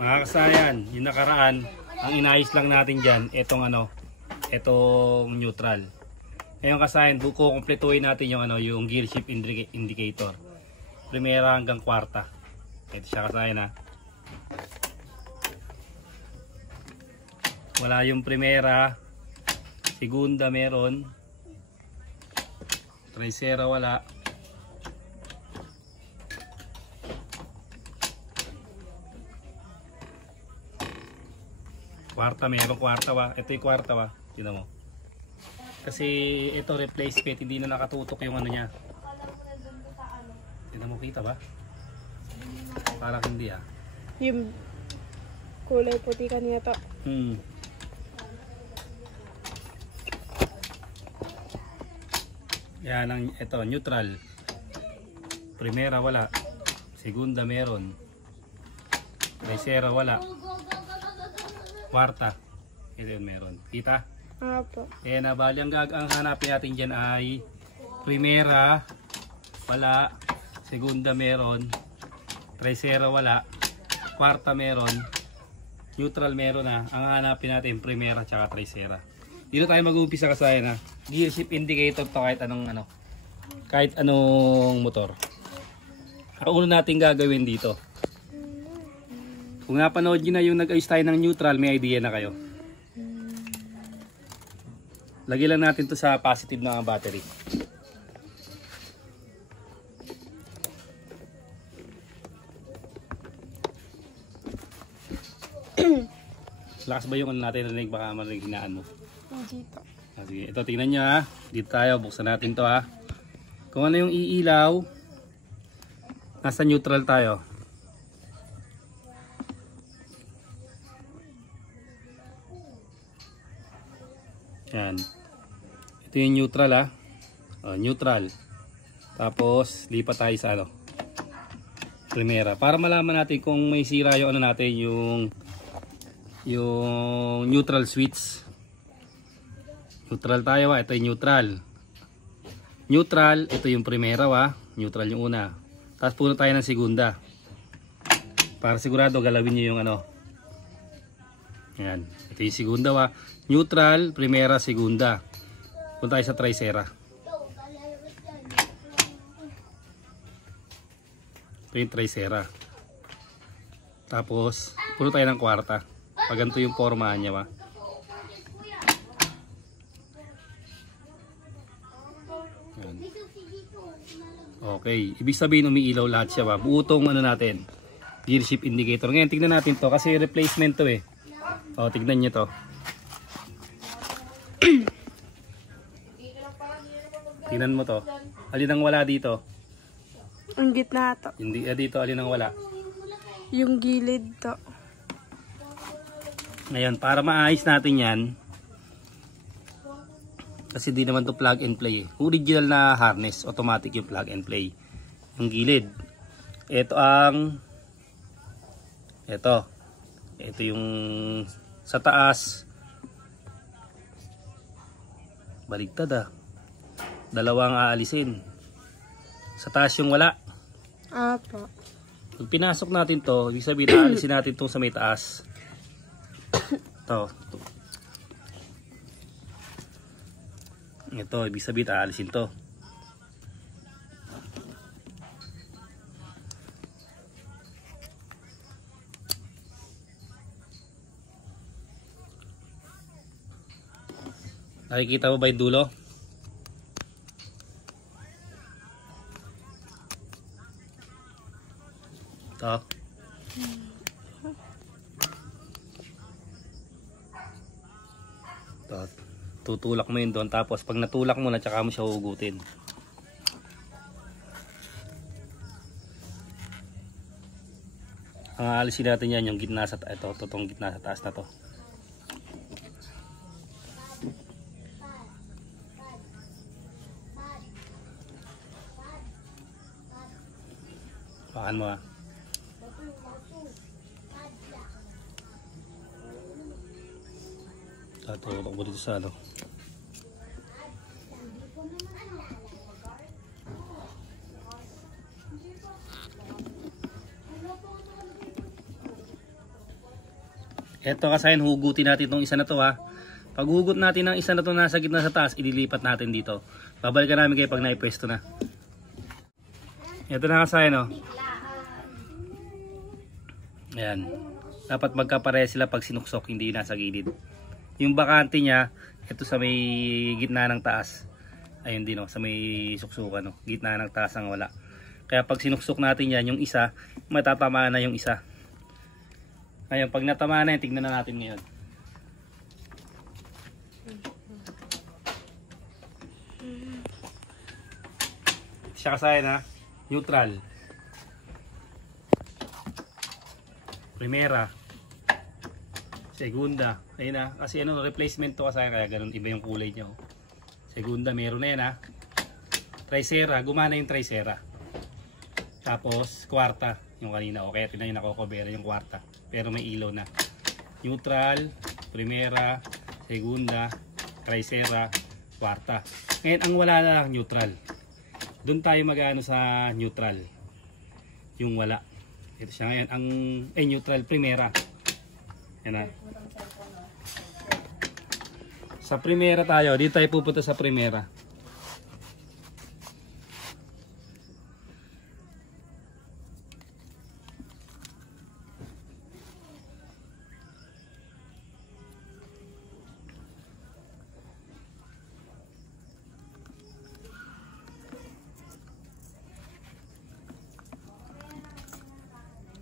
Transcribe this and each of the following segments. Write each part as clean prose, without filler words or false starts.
Mga kasayan, yung nakaraan, ang inayos lang natin dyan, itong neutral. Ngayon kasayan, kukumpletuhin natin yung yung gear shift indicator. Primera hanggang kwarta. Ito siya kasayan ha. Wala yung primera, segunda meron, tercera wala. Kwarta meron, kwarta ba? Ito yung kwarta ba? Tignan mo. Kasi ito replacement, hindi na nakatutok yung niya. Tignan mo, kita ba? Parang hindi ah. Yung kulay puti kanina to. Yan ang ito, neutral. Primera wala. Segunda meron. Tercera wala. Kwarta. Ito yun meron. Kita? Apo. Ayan na, bali ang hanapin natin dyan ay primera wala. Segunda meron. Tercera wala. Kwarta meron. Neutral meron na. Ang hanapin natin primera tsaka tercera. Dito tayo mag-uumpisa kasayan ha. Gear shift indicator to kahit anong kahit anong motor. Ang una natin gagawin dito. Kung napanood nyo na yung nag-ayos tayo ng neutral, may idea na kayo. Lagay lang natin to sa positive na battery. Lakas ba yung natin na baka marinig hinaan mo? Dito. Sige, ito tingnan nyo ha. Dito tayo, buksan natin to ha. Kung ano yung iilaw, nasa neutral tayo. Yan. Ito yung neutral ha. Neutral. Tapos lipat tayo sa primera. Para malaman natin kung may sira yung natin yung neutral switch. Neutral tayo ha. Ito yung neutral. Neutral, ito yung primera ha. Neutral yung una. Tapos puno tayo ng segunda. Para sigurado galawin nyo yung Yan. Ito yung segunda ha. Neutral, primera, segunda. Punta tayo sa tercera. Ito yung tercera. Tapos, puno tayo ng kwarta. Pag ganito yung forma niya ba. Yan. Okay. Ibig sabihin umiilaw lahat siya ba. Buo tong natin. Gear shift indicator. Ngayon, tignan natin to kasi replacement to eh. O, tignan nyo to. Tingnan mo to. Alin ang wala dito? Ang gitna to. Hindi dito alin ang wala. Yung gilid to. Ngayon, para maayos natin 'yan. Kasi di naman to plug and play. Original na harness, automatic yung plug and play. Yung gilid. Ito yung sa taas. Baligtad ah. Dalawang aalisin. Sa taas yung wala. Apo. Pag pinasok natin to, ibig sabihin aalisin natin itong sa may taas. Ito. Ito, ibig sabihin aalisin to. Nakikita mo ba yung dulo? Ito. Ito. Tutulak mo yun doon. Tapos pag natulak mo na, tsaka mo siya hugutin. Ang aalisin natin yan, yung gitna sa ito. Itong gitna sa taas na to. Pakan mo ah. Tutulak mo dito sa Eto kasayan, hugutin natin itong isa na to ha. Pag hugot natin ang isa na to nasa gitna sa taas, ililipat natin dito. Babalikan namin kayo pag naipwesto na. Eto na kasayan oh. Ayan. Dapat magkapareha sila pag sinuksok, hindi nasa gilid. Yung bakante niya, ito sa may gitna ng taas. Ayun din oh, sa may suksukan oh. Gitna ng taas ang wala. Kaya pag sinuksok natin yan, yung isa, matatamaan na yung isa. Ngayon, pag natamaan na yan, tignan na natin ngayon. Siya kasayan ha, neutral. Primera. Segunda. Ayun na, kasi ano, replacement to kasayan, kaya ganun iba yung kulay niya. Segunda, meron na yan ha. Tricera, gumana yung tricera. Tapos, kwarta, yung kanina. Okay, ito na yung nakokobera yung kwarta. Pero may ilaw na. Neutral, primera, segunda, tricera, kwarta. Ngayon, ang wala na lang, neutral. Doon tayo mag-ano sa neutral. Yung wala. Ito siya ngayon, ang neutral, primera. Yan na. Sa primera tayo, dito tayo pupunta sa primera.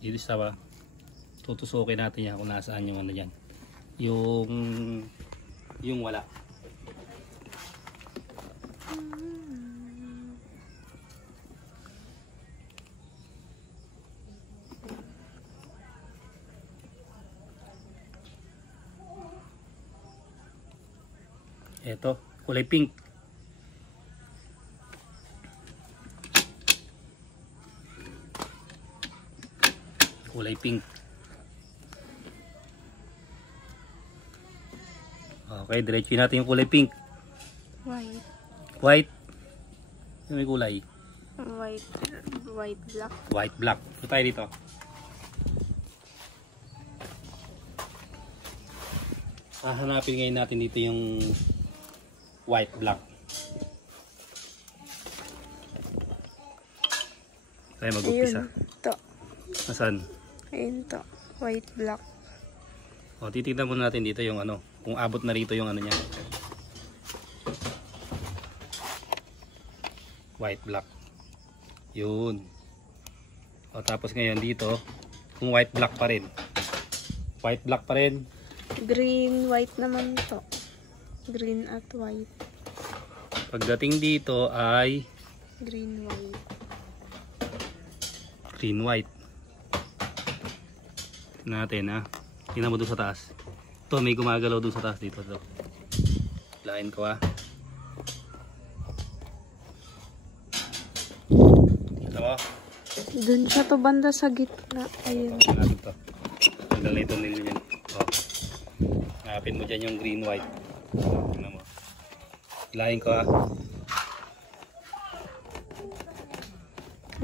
Dito sa ba, tutusukin natin yan kung nasaan yung ano dyan, yung wala. Eto, kulay pink. Kulay pink. Okay, diretso natin yung kulay pink. White. White. Yung may kulay. White. White black. White black. Ito tayo dito. Hahanapin ngayon natin dito yung white black. Tayo mag-upisa. Ayun. Ito. Nasaan? Ayun to. White black. O, titignan muna natin dito yung ano, kung abot na rito yung ano niya. White black. Yun. O, tapos ngayon dito, kung white black pa rin. White black pa rin. Green, white naman to. Green at white. Pagdating dito ay Green, white. green, white. Natin ha. Tingnan mo doon sa taas. Ito, may gumagalaw doon sa taas dito. Ito. Lain ko ha. Ito mo. Doon siya to banda sa gitna. Ayun. Hanapin to. Tanggal na itong nilyo yan. O. Hanapin mo dyan yung green, white. Tingnan mo. Lain ko ha.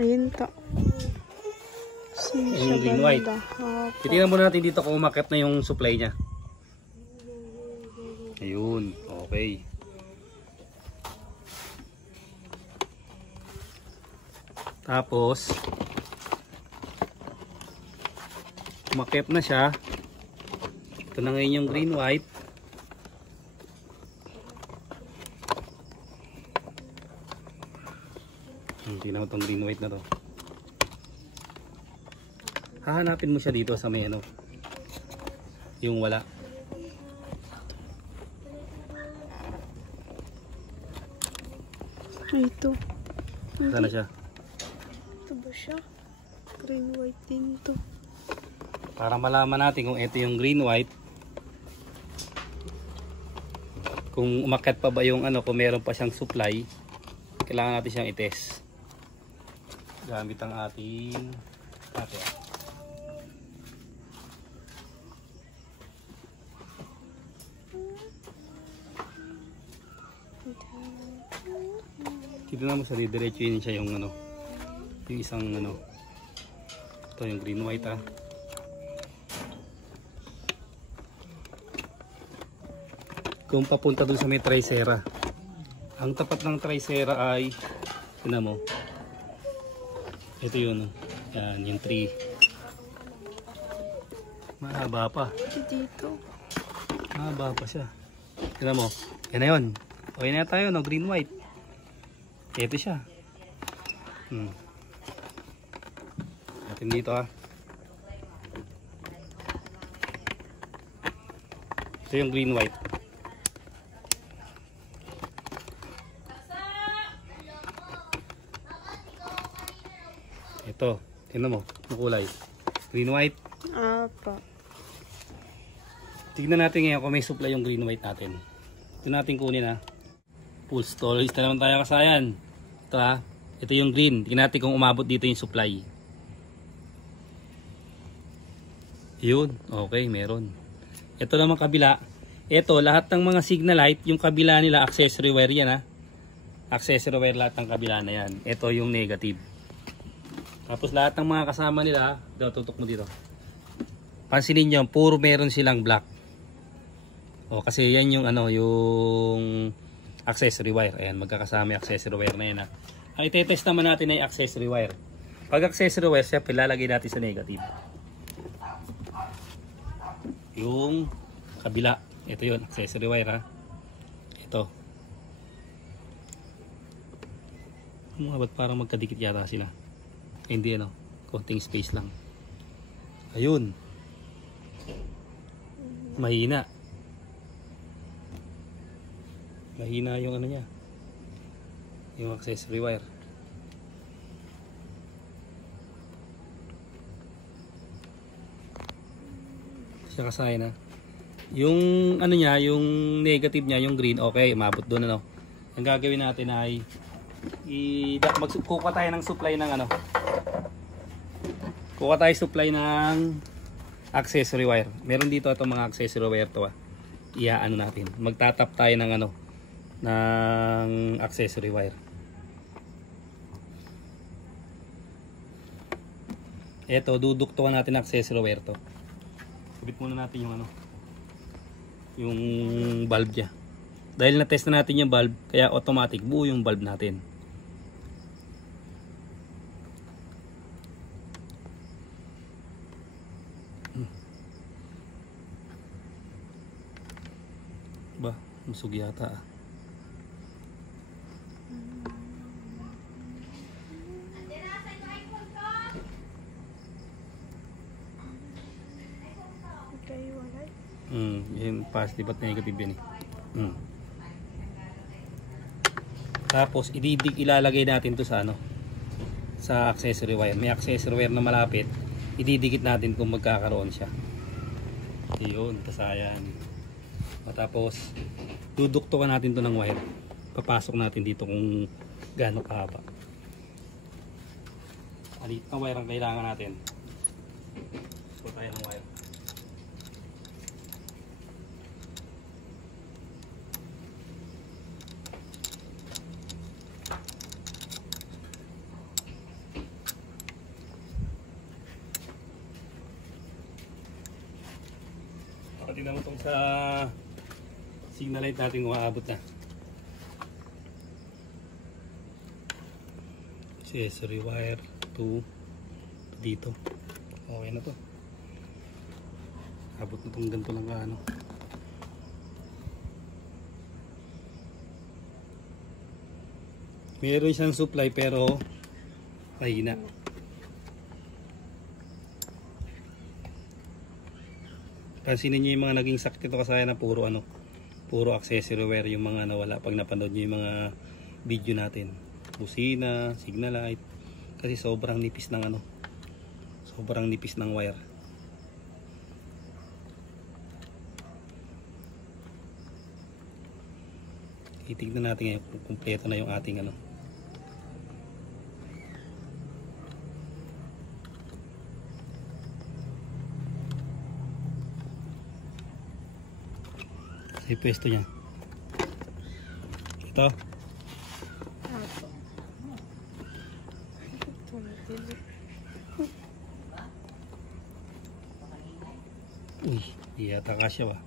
Ayun to. Yung green, white. Titingnan muna natin dito kung umakyat na yung supply niya. Ayun. Okay. Tapos umakyat na siya. Ito na ngayon yung green, white. Tingnan mo itong green, white na to. Hahanapin mo siya dito sa may ano, yung wala. Ito. Saan na siya? Ito ba siya? Green, white din to. Para malaman natin kung ito yung green, white. Kung umakyat pa ba yung ano, kung meron pa siyang supply, kailangan natin siyang i-test. Gamit ang ating tignan mo sa didiretsuhin siya yung ano, yung isang ano, ito yung green, white ha. kung papunta dun sa may Tricera. Ang tapat ng Tricera ay, tignan mo, ito yun, yan, yung tree. Mahaba pa. Dito. Mahaba pa siya. Tignan mo, yan na yun. Okay na tayo, no? Green white. Ito siya. Natin dito ha. Ito yung green white. Ito, tingnan mo, ang kulay. Green white. Apo. Tignan natin ngayon kung may supply yung green white natin. Ito natin kunin ha. Full storage na naman tayo kasayan. Ito ha. Ito yung green. Tignan natin kung umabot dito yung supply. Yun. Okay, meron. Ito naman kabila. Ito, lahat ng mga signal light, yung kabila nila, accessory wire yan ha. Accessory wire lahat ng kabila na yan. Ito yung negative. Tapos lahat ng mga kasama nila, tutok mo dito. Pansinin nyo, puro meron silang black. O, kasi yan yung ano, yung accessory wire. Ayan, magkakasama yung accessory wire na yan ha. Ang itetest naman natin ay accessory wire. Pag accessory wire, syempre lalagay natin sa negative. Yung kabila. Ito yun, accessory wire ha. Ito. Mga ba't parang magkadikit yata sila? Hindi ano, konting space lang. Ayun. Mahina. Mahina yung ano niya. Yung accessory wire. Siya kasaya na. Yung ano niya, yung negative niya, yung green, okay, umabot doon ano. Ang gagawin natin ay kuha tayo ng supply ng ano. Kuha tayo supply ng accessory wire. Meron dito itong mga accessory wire to. Iaano natin. Magtatap tayo ng ano, ng accessory wire. Ito, duduktukan natin accessory wire to. Kubit muna natin yung ano, yung bulb niya. Dahil na-test na natin yung bulb, kaya automatic buo yung bulb natin. Ba, masug yata ah. Yung positive at negative yun eh. Tapos ilalagay natin to sa ano, sa accessory wire. May accessory wire na malapit, ididikit natin kung magkakaroon siya. Yun, kasayan. Tapos duduktukan natin to ng wire. Papasok natin dito kung gaano kahaba. Alit na wire ang kailangan natin. So tayo ng wire. Tingnan mo itong sa signal light natin kung aabot na. Accessory wire to dito. Okay na to. Abot na itong ganito lang ka ano. Meron siyang supply pero mahina. Pansinin nyo yung mga naging sakit ito kasaya na puro ano, puro accessory wire yung mga nawala pag napanood nyo yung mga video natin. Busina, signal light, kasi sobrang nipis ng ano, sobrang nipis ng wire. Itignan natin ngayon kung kumpleto na yung ating ano. Sa pwesto niya. Ito. Uy, di yata kasya ba?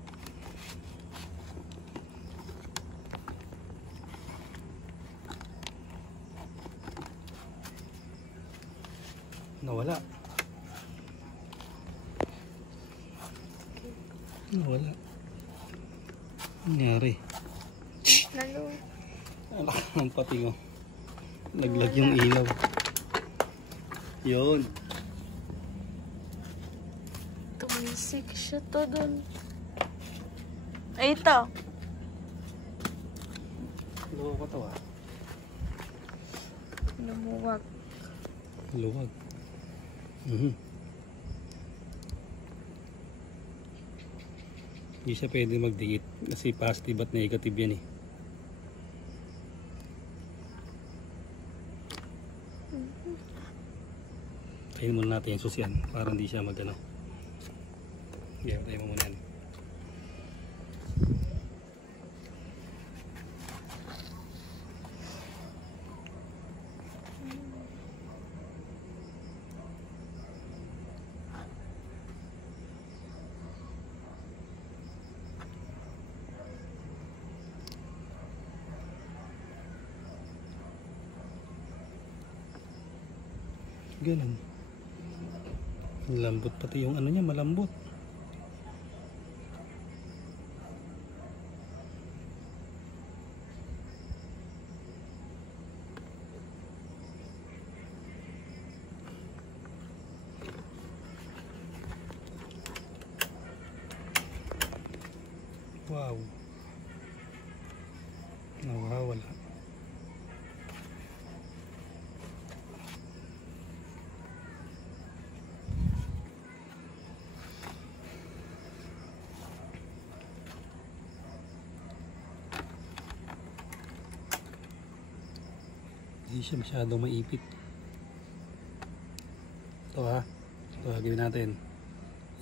Nawala. Nawala. Nangyari. Lalo. Alak ng pating oh. Laglag yung ilaw. Yun. Tumisik siya to dun. Ay, ito. Luwag ko to ah. Lumuwag. Luwag. Hindi siya pwede magdikit kasi positive at negative yan eh. Tayin muna natin yung susyan para hindi siya mag ano. Tayin mo muna yan. Ganun. Malambot pati yung ano niya, malambot. Wow. Nawawala. Hindi siya masyadong maipit. Ito ha. Ito gawin natin.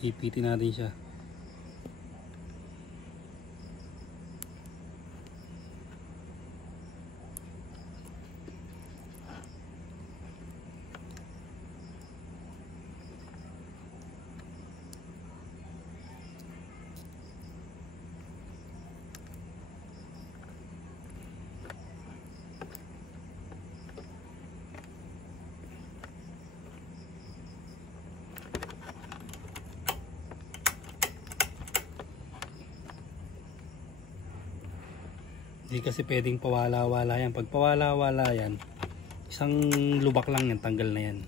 Ipitin natin siya. Hindi kasi pwedeng pawala-wala yan. Pag pawala-wala yan, isang lubak lang yan, tanggal na yan.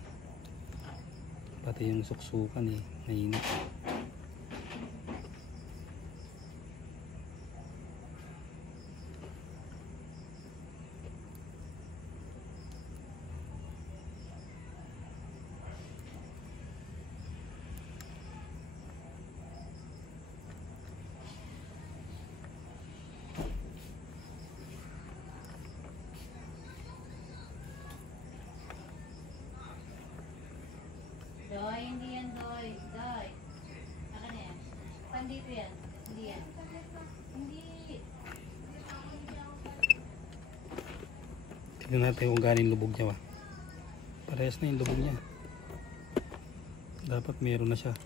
Pati yung suksukan eh, nainit. Doy, hindi yan, Doy. Doy. Akin na yan. Pandito yan. Hindi yan. Hindi. Tignan natin kung galing lubog niya ba. Parehas na yung lubog niya. Dapat meron na siya.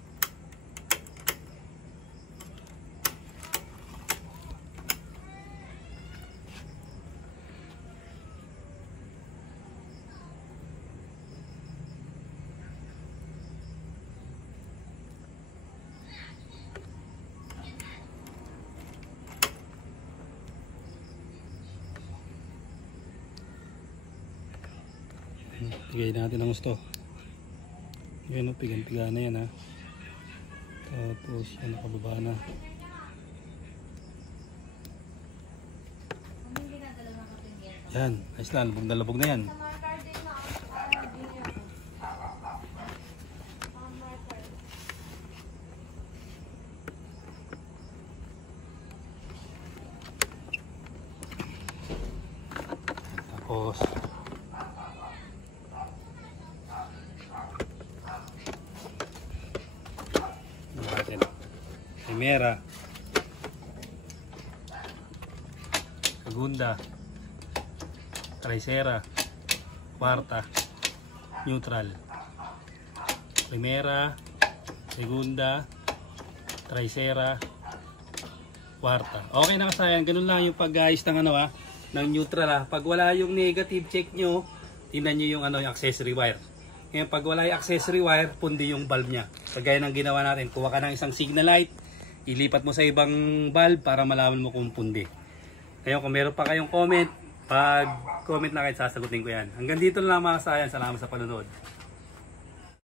Tigay natin ang gusto. Yan o, pigang-piga na yan ha. Tapos yan, nakababa na. Yan, ayos na, labog na labog na yan. Tapos primera, segunda, tercera, cuarta, neutral. Primera, segunda, tercera, cuarta. Okay na kasayan, ganun lang yung pag-ayos ng ano ng neutral ha. Pag wala yung negative, check nyo, tingnan nyo yung ano yung accessory wire. Ngayon, pag wala yung accessory wire, pundi yung bulb niya. Kagaya ng ginawa natin, kuha ka ng isang signal light, ilipat mo sa ibang bulb para malaman mo kung pundi. Ngayon, kung meron pa kayong comment, pag comment na kayo, sasagutin ko yan. Hanggang dito na lang mga kasayan. Salamat sa panonood.